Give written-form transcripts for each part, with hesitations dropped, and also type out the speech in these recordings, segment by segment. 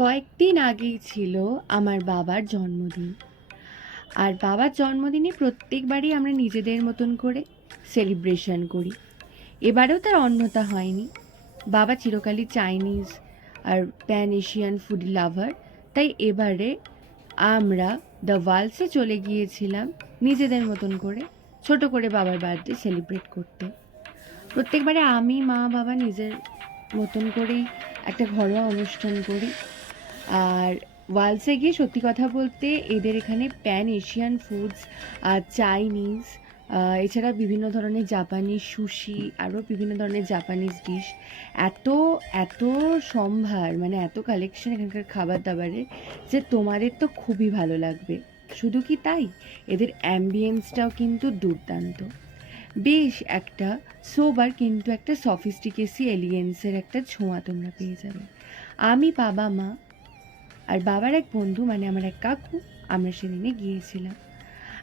কয়েকদিন আগেই ছিল আমার বাবার জন্মদিন। আর বাবার জন্মদিনে প্রত্যেকবারই আমরা নিজেদের মতন করে সেলিব্রেশন করি। এবারেও তার অন্যথা হয়নি। বাবা চিরকালই চাইনিজ আর প্যান এশিয়ান ফুড লাভার, তাই এবারে আমরা দ্য ওয়ালসে চলে গিয়েছিলাম নিজেদের মতন করে ছোট করে বাবার বার্থডে সেলিব্রেট করতে। প্রত্যেকবারে আমি মা বাবা নিজের মতন করেই একটা ঘরোয়া অনুষ্ঠান করি। আর ওয়ালসে গিয়ে সত্যি কথা বলতে এদের এখানে প্যান এশিয়ান ফুডস আর চাইনিজ, এছাড়া বিভিন্ন ধরনের জাপানিজ সুশি, আরও বিভিন্ন ধরনের জাপানিজ ডিশ, এত এত সম্ভার, মানে এত কালেকশন এখানকার খাবার দাবারের, যে তোমাদের তো খুবই ভালো লাগবে। শুধু কি তাই, এদের অ্যাম্বিয়েন্সটাও কিন্তু দুর্দান্ত। বেশ একটা সোবার কিন্তু একটা সফিস্টিকেসি এলিগেন্সের একটা ছোঁয়া তোমরা পেয়ে যাবে। আমি, বাবা মা আর বাবার এক বন্ধু, মানে আমার এক কাকু, আমরা সেদিনে গিয়েছিলাম।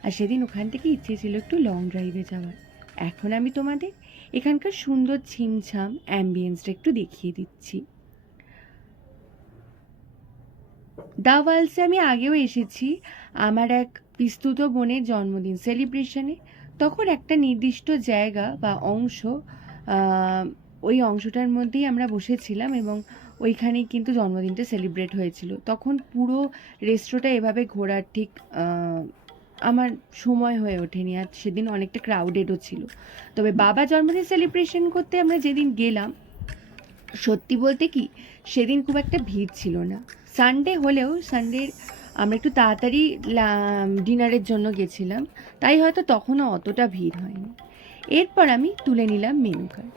আর সেদিন ওখান থেকে ইচ্ছে ছিল একটু লং ড্রাইভে যাওয়ার। এখন আমি তোমাদের এখানকার সুন্দর ছিমছাম অ্যাম্বিয়েন্সটা একটু দেখিয়ে দিচ্ছি। দ্য ওয়ালসে আমি আগেও এসেছি আমার এক পিস্তুত বোনের জন্মদিন সেলিব্রেশনে। তখন একটা নির্দিষ্ট জায়গা বা অংশ, ওই অংশটার মধ্যেই আমরা বসেছিলাম এবং ওইখানেই কিন্তু জন্মদিনটা সেলিব্রেট হয়েছিল। তখন পুরো রেস্ট্রোটা এভাবে ঘোরার ঠিক আমার সময় হয়ে ওঠেনি, আর সেদিন অনেকটা ক্রাউডেডও ছিল। তবে বাবা জন্মদিন সেলিব্রেশন করতে আমরা যেদিন গেলাম, সত্যি বলতে কি সেদিন খুব একটা ভিড় ছিল না। সানডে হলেও সানডের আমরা একটু তাড়াতাড়ি ডিনারের জন্য গেছিলাম, তাই হয়তো তখনও অতটা ভিড় হয়নি। এরপর আমি তুলে নিলাম মেনু কার্ড।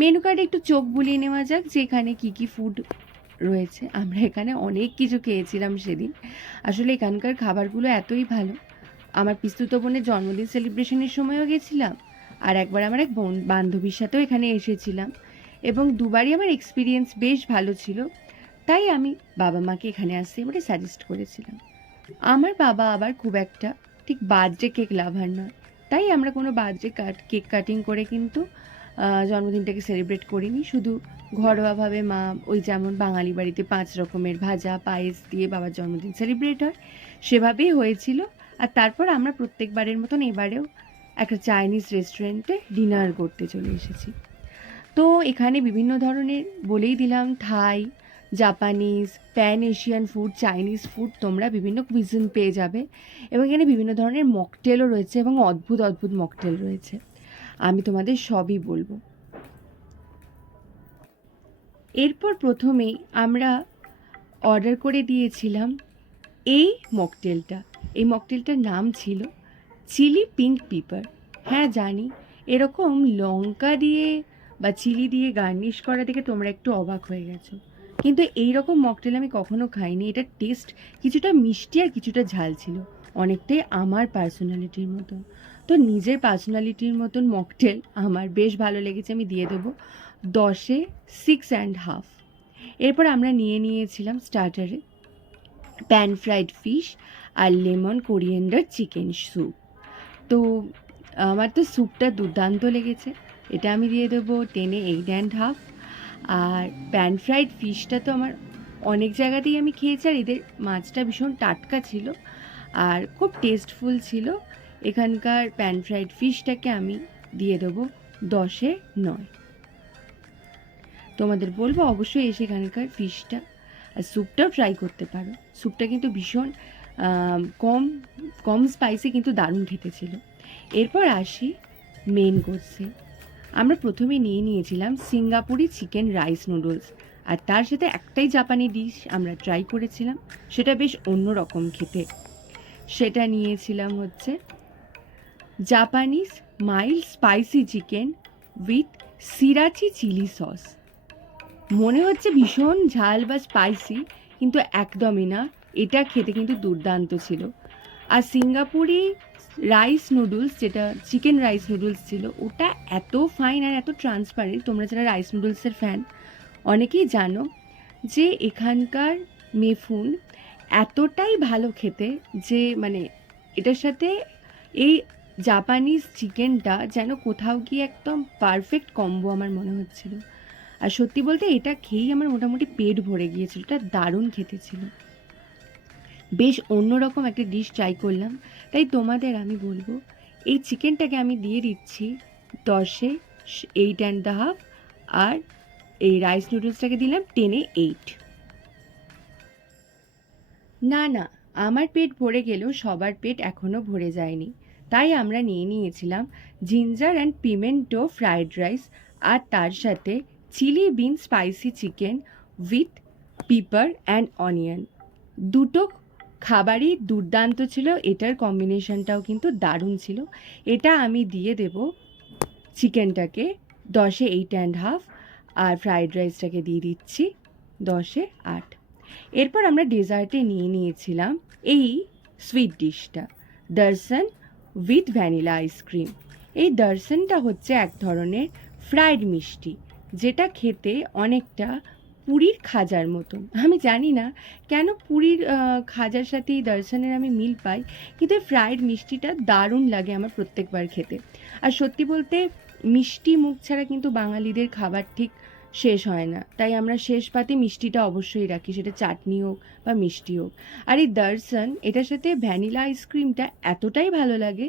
মেনু কার্ডে একটু চোখ বুলিয়ে নেওয়া যাক যে এখানে কী কী ফুড রয়েছে। আমরা এখানে অনেক কিছু খেয়েছিলাম সেদিন। আসলে এখানকার খাবারগুলো এতই ভালো। আমার পিস্তুত বোনের জন্মদিন সেলিব্রেশনের সময়ও গেছিলাম, আর একবার আমার এক বান্ধবীর সাথেও এখানে এসেছিলাম, এবং দুবারই আমার এক্সপিরিয়েন্স বেশ ভালো ছিল। তাই আমি বাবা মাকে এখানে আসতে এবারে সাজেস্ট করেছিলাম। আমার বাবা আবার খুব একটা ঠিক বার্থডে কেক লাভার নয়, তাই আমরা কোনো বার্থডে কেক কাটিং করে কিন্তু জন্মদিনটাকে সেলিব্রেট করিনি। শুধু ঘরোয়াভাবে মা ওই যেমন বাঙালি বাড়িতে 5 রকমের ভাজা পায়েস দিয়ে বাবার জন্মদিন সেলিব্রেট হয়, সেভাবেই হয়েছিল। আর তারপর আমরা প্রত্যেকবারের মতন এবারেও একটা চাইনিজ রেস্টুরেন্টে ডিনার করতে চলে এসেছি। তো এখানে বিভিন্ন ধরনের, বলেই দিলাম, Thai, Japanese, pan Asian food, Chinese food, তোমরা বিভিন্ন কুইজিন পেয়ে যাবে। এবং এখানে বিভিন্ন ধরনের মকটেলও রয়েছে এবং অদ্ভুত অদ্ভুত মকটেল রয়েছে। আমি তোমাদের সবই বলবো। এরপর প্রথমেই আমরা অর্ডার করে দিয়েছিলাম এই মকটেলটা। এই মকটেলটার নাম ছিল চিলি পিঙ্ক পিপার। হ্যাঁ জানি, এরকম লঙ্কা দিয়ে বা চিলি দিয়ে গার্নিশ করা দেখে তোমরা একটু অবাক হয়ে গেছো, কিন্তু এই রকম মকটেল আমি কখনো খাইনি। এটার টেস্ট কিছুটা মিষ্টি আর কিছুটা ঝাল ছিল, অনেকটাই আমার পার্সোনালিটির মতন। তো নিজের পার্সোনালিটির মতন মকটেল আমার বেশ ভালো লেগেছে, আমি দিয়ে দেবো 10-এ 6.5। এরপর আমরা নিয়েছিলাম স্টার্টারে প্যান ফ্রাইড ফিশ আর লেমন কোরিয়েন্ডার চিকেন স্যুপ। তো আমার তো স্যুপটা দুর্দান্ত লেগেছে, এটা আমি দিয়ে দেবো 10-এ 8.5। আর প্যান ফ্রাইড ফিশটা তো আমার অনেক জায়গাতেই আমি খেয়েছি, আর এদের মাছটা ভীষণ টাটকা ছিল আর খুব টেস্টফুল ছিল। এখানকার প্যান ফ্রাইড ফিশটাকে আমি দিয়ে দেবো 10-এ 9। তোমাদের বলবো অবশ্যই এসে এখানকার ফিশটা আর স্যুপটাও ট্রাই করতে পারো। স্যুপটা কিন্তু ভীষণ কম কম স্পাইসি, কিন্তু দারুণ খেতে ছিল। এরপর আসি মেন কোর্সে। আমরা প্রথমে নিয়েছিলাম সিঙ্গাপুরি চিকেন রাইস নুডলস, আর তার সাথে একটাই জাপানি ডিশ আমরা ট্রাই করেছিলাম, সেটা বেশ অন্যরকম খেতে। সেটা নিয়েছিলাম হচ্ছে Japanese mild spicy chicken with sriracha chilli sauce. মনে হচ্ছে ভীষণ ঝাল বা স্পাইসি, কিন্তু একদমই না, এটা খেতে কিন্তু দুর্দান্ত ছিল। আর সিঙ্গাপুরি রাইস নুডলস, যেটা চিকেন রাইস নুডলস ছিল, ওটা এত ফাইন আর এত ট্রান্সপারেন্ট। তোমরা যারা রাইস নুডলসের ফ্যান অনেকেই জানো যে এখানকার মেফুন এতটাই ভালো খেতে যে মানে এটার সাথে এই জাপানিজ চিকেনটা যেন কোথাও গিয়ে একদম পারফেক্ট কম্বো আমার মনে হচ্ছিল। আর সত্যি বলতে এটা খেয়েই আমার মোটামুটি পেট ভরে গিয়েছিল, এটা দারুণ খেতে ছিল। বেশ অন্যরকম একটা ডিশ ট্রাই করলাম, তাই তোমাদের আমি বলবো এই চিকেনটাকে আমি দিয়ে দিচ্ছি 10-এ 8.5, আর এই রাইস নুডলসটাকে দিলাম 10-এ 8। না না, আমার পেট ভরে গেলেও সবার পেট এখনও ভরে যায়নি, তাই আমরা নিয়ে নিয়েছিলাম ginger and pimento fried rice, আর তার সাথে chilli bean spicy chicken with pepper and onion. দুটো খাবারই দুর্দান্ত ছিল, এটার কম্বিনেশনটাও কিন্তু দারুণ ছিল। এটা আমি দিয়ে দেব চিকেনটাকে 10-এ 8.5, আর ফ্রাইড রাইসটাকে দিয়ে দিচ্ছি 10-এ 8। এরপর আমরা ডেজার্টে নিয়ে নিয়েছিলাম এই সুইট ডিশটা, দর্শন উইথ ভ্যানিলা আইসক্রিম। এই দর্শনটা হচ্ছে এক ধরনের ফ্রাইড মিষ্টি, যেটা খেতে অনেকটা পুরীর খাজার মতন। আমি জানি না কেন পুরীর খাজার সাথে এই দর্শনের আমি মিল পাই, কিন্তু এই ফ্রাইড মিষ্টিটা দারুণ লাগে আমার প্রত্যেকবার খেতে। আর সত্যি বলতে মিষ্টি মুখ ছাড়া কিন্তু বাঙালিদের খাবার ঠিক শেষ হয় না, তাই আমরা শেষ পাতে মিষ্টিটা অবশ্যই রাখি, সেটা চাটনি হোক বা মিষ্টি হোক। আর এই দর্শন এটার সাথে ভ্যানিলা আইসক্রিমটা এতটাই ভালো লাগে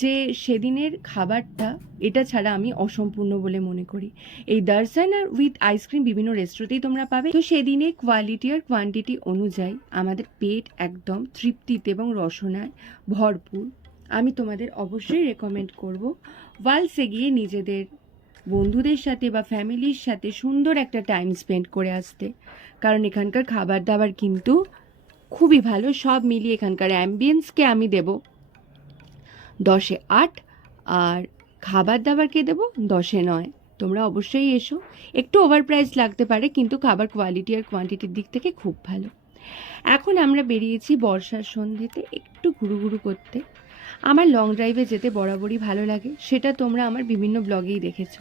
যে সেদিনের খাবারটা এটা ছাড়া আমি অসম্পূর্ণ বলে মনে করি। এই দর্শন আর উইথ আইসক্রিম বিভিন্ন রেস্টুরেন্টেই তোমরা পাবে। তো সেদিনে কোয়ালিটি আর কোয়ান্টিটি অনুযায়ী আমাদের পেট একদম তৃপ্তিতে এবং রসনায় ভরপুর। আমি তোমাদের অবশ্যই রেকমেন্ড করব ওয়ালসে গিয়ে নিজেদের বন্ধুদের সাথে বা ফ্যামিলির সাথে সুন্দর একটা টাইম স্পেন্ড করে আসতে, কারণ এখানকার খাবার দাবার কিন্তু খুবই ভালো। সব মিলিয়ে এখানকার অ্যাম্বিয়েন্সকে আমি দেব 10-এ 8, আর খাবার দাবারকে দেব 10-এ 9। তোমরা অবশ্যই এসো, একটু ওভার প্রাইস লাগতে পারে কিন্তু খাবার কোয়ালিটি আর কোয়ান্টিটির দিক থেকে খুব ভালো। এখন আমরা বেরিয়েছি বর্ষার সন্ধ্যেতে একটু ঘুরুঘুরু করতে। আমার লং ড্রাইভে যেতে বরাবরই ভালো লাগে, সেটা তোমরা আমার বিভিন্ন ব্লগেই দেখেছো।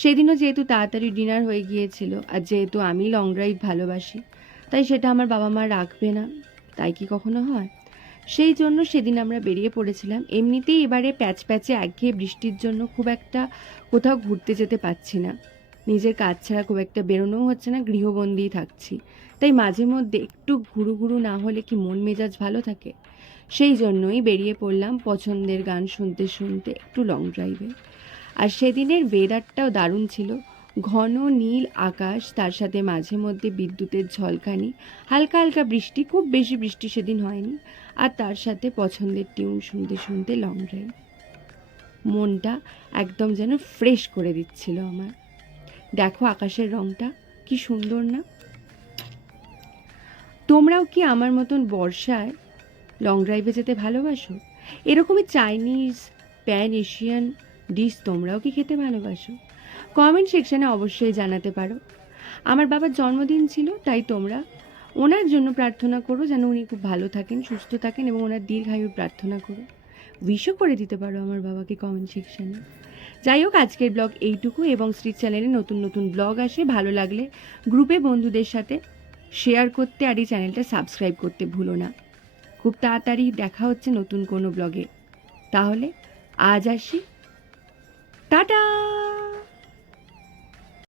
সেদিনও যেহেতু তাড়াতাড়ি ডিনার হয়ে গিয়েছিল, আর যেহেতু আমি লং ড্রাইভ ভালোবাসি, তাই সেটা আমার বাবা মা রাখবে না, তাই কি কখনো হয়? সেই জন্য সেদিন আমরা বেরিয়ে পড়েছিলাম। এমনিতেই এবারে প্যাচে একঘেয়ে বৃষ্টির জন্য খুব একটা কোথাও ঘুরতে যেতে পারছি না, নিজের কাজ ছাড়া খুব একটা বেরোনোও হচ্ছে না, গৃহবন্দিই থাকছি। তাই মাঝে মধ্যে একটু ঘুরু না হলে কি মন মেজাজ ভালো থাকে? সেই জন্যই বেরিয়ে পড়লাম পছন্দের গান শুনতে শুনতে একটু লং ড্রাইভে। আর সেদিনের ওয়েদারটাও দারুণ ছিল, ঘন নীল আকাশ, তার সাথে মাঝে মধ্যে বিদ্যুতের ঝলকানি, হালকা হালকা বৃষ্টি, খুব বেশি বৃষ্টি সেদিন হয়নি, আর তার সাথে পছন্দের টিউন শুনতে শুনতে লং ড্রাইভ। মনটা একদম যেন ফ্রেশ করে দিচ্ছিল আমার। দেখো আকাশের রংটা কি সুন্দর না? তোমরাও কি আমার মতন বর্ষায় লং ড্রাইভে যেতে ভালোবাসো? এরকমই চাইনিজ প্যান এশিয়ান ডিশ তোমরাও কি খেতে ভালোবাসো? কমেন্ট সেকশানে অবশ্যই জানাতে পারো। আমার বাবার জন্মদিন ছিল, তাই তোমরা ওনার জন্য প্রার্থনা করো যেন উনি খুব ভালো থাকেন, সুস্থ থাকেন, এবং ওনার দীর্ঘায়ুর প্রার্থনা করো। উইশও করে দিতে পারো আমার বাবাকে কমেন্ট সেকশানে। যাই হোক, আজকের ব্লগ এইটুকু, এবং স্ট্রিট চ্যানেলে নতুন নতুন ব্লগ আসে, ভালো লাগলে গ্রুপে বন্ধুদের সাথে শেয়ার করতে আর এই চ্যানেলটা সাবস্ক্রাইব করতে ভুলো না। খুব তাড়াতাড়ি দেখা হচ্ছে নতুন কোনো ব্লগে। তাহলে আজ আসি, টাটা।